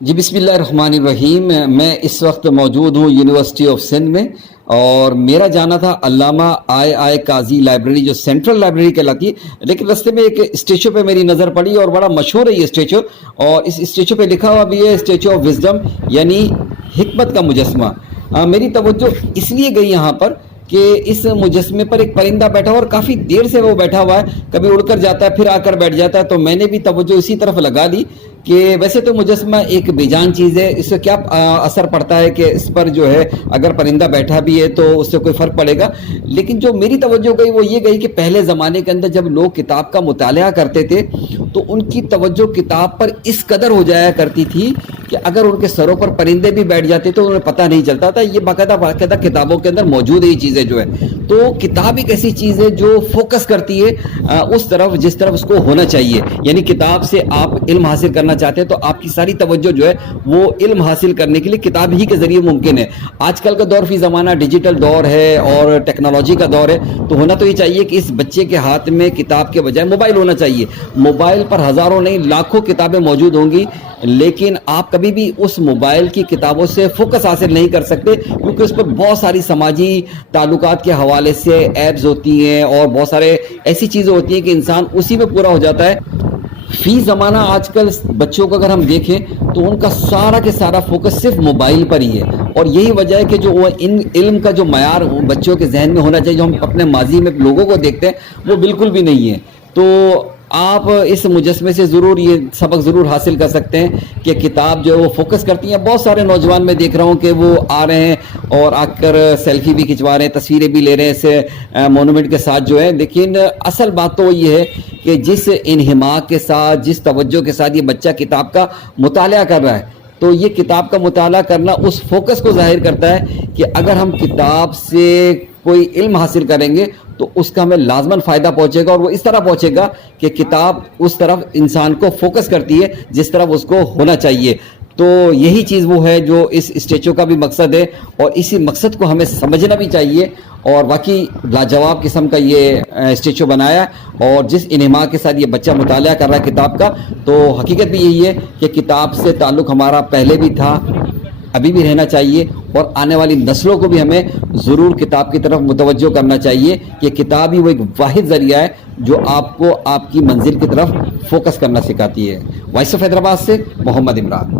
جی بسم اللہ الرحمن الرحیم. میں اس وقت موجود ہوں یونیورسٹی آف سندھ میں، اور میرا جانا تھا علامہ آئی قاضی لائبریری جو سینٹرل لائبریری کہلاتی ہے، لیکن رستے میں ایک اسٹیچو پہ میری نظر پڑی اور بڑا مشہور ہے یہ اسٹیچو، اور اس اسٹیچو پہ لکھا ہوا بھی ہے اسٹیچو آف وزڈم، یعنی حکمت کا مجسمہ. میری توجہ اس لیے گئی یہاں پر کہ اس مجسمے پر ایک پرندہ بیٹھا ہوا اور کافی دیر سے وہ بیٹھا ہوا ہے، کبھی اڑ کر جاتا ہے پھر آ کر بیٹھ جاتا ہے. تو میں نے بھی توجہ اسی طرف لگا دی کہ ویسے تو مجسمہ ایک بے جان چیز ہے، اس سے کیا اثر پڑتا ہے کہ اس پر جو ہے اگر پرندہ بیٹھا بھی ہے تو اس سے کوئی فرق پڑے گا. لیکن جو میری توجہ گئی وہ یہ گئی کہ پہلے زمانے کے اندر جب لوگ کتاب کا مطالعہ کرتے تھے تو ان کی توجہ کتاب پر اس قدر ہو جایا کرتی تھی کہ اگر ان کے سروں پر پرندے بھی بیٹھ جاتے تو انہیں پتہ نہیں چلتا تھا. یہ باقاعدہ کتابوں کے اندر موجود ہے یہ چیزیں جو ہے. تو کتاب ایک ایسی چیز ہے جو فوکس کرتی ہے اس طرف جس طرف اس کو ہونا چاہیے. یعنی کتاب سے آپ علم حاصل کرنا چاہتے ہیں تو آپ کی ساری توجہ جو ہے وہ علم حاصل کرنے کے لیے کتاب ہی کے ذریعے ممکن ہے. آج کل کا دور فی زمانہ ڈیجیٹل دور ہے اور ٹیکنالوجی کا دور ہے، تو ہونا تو یہ چاہیے کہ اس بچے کے ہاتھ میں کتاب کے بجائے موبائل ہونا چاہیے. موبائل پر ہزاروں نہیں لاکھوں کتابیں موجود ہوں گی، لیکن آپ کبھی بھی اس موبائل کی کتابوں سے فوکس حاصل نہیں کر سکتے، کیونکہ اس پر بہت ساری سماجی تعلقات کے حوالے سے ایپز ہوتی ہیں اور بہت سارے ایسی چیزیں ہوتی ہیں کہ انسان اسی میں پورا ہو جاتا ہے. فی زمانہ آج کل بچوں کو اگر ہم دیکھیں تو ان کا سارا کے سارا فوکس صرف موبائل پر ہی ہے، اور یہی وجہ ہے کہ جو وہ علم کا جو معیار بچوں کے ذہن میں ہونا چاہیے، جو ہم اپنے ماضی میں لوگوں کو دیکھتے ہیں وہ بالکل بھی نہیں ہے. تو آپ اس مجسمے سے ضرور یہ سبق ضرور حاصل کر سکتے ہیں کہ کتاب جو ہے وہ فوکس کرتی ہیں. بہت سارے نوجوان میں دیکھ رہا ہوں کہ وہ آ رہے ہیں اور آ کر سیلفی بھی کھنچوا رہے ہیں، تصویریں بھی لے رہے ہیں اسے مونومنٹ کے ساتھ جو ہے. لیکن اصل بات تو یہ ہے کہ جس انہماک کے ساتھ، جس توجہ کے ساتھ یہ بچہ کتاب کا مطالعہ کر رہا ہے، تو یہ کتاب کا مطالعہ کرنا اس فوکس کو ظاہر کرتا ہے کہ اگر ہم کتاب سے کوئی علم حاصل کریں گے تو اس کا ہمیں لازماً فائدہ پہنچے گا، اور وہ اس طرح پہنچے گا کہ کتاب اس طرف انسان کو فوکس کرتی ہے جس طرف اس کو ہونا چاہیے. تو یہی چیز وہ ہے جو اس اسٹیچو کا بھی مقصد ہے، اور اسی مقصد کو ہمیں سمجھنا بھی چاہیے. اور واقعی لاجواب قسم کا یہ اسٹیچو بنایا، اور جس انہماک کے ساتھ یہ بچہ مطالعہ کر رہا ہے کتاب کا، تو حقیقت بھی یہی ہے کہ کتاب سے تعلق ہمارا پہلے بھی تھا، ابھی بھی رہنا چاہیے، اور آنے والی نسلوں کو بھی ہمیں ضرور کتاب کی طرف متوجہ کرنا چاہیے کہ کتاب ہی وہ ایک واحد ذریعہ ہے جو آپ کو آپ کی منزل کی طرف فوکس کرنا سکھاتی ہے. وائس آف حیدرآباد سے محمد عمران.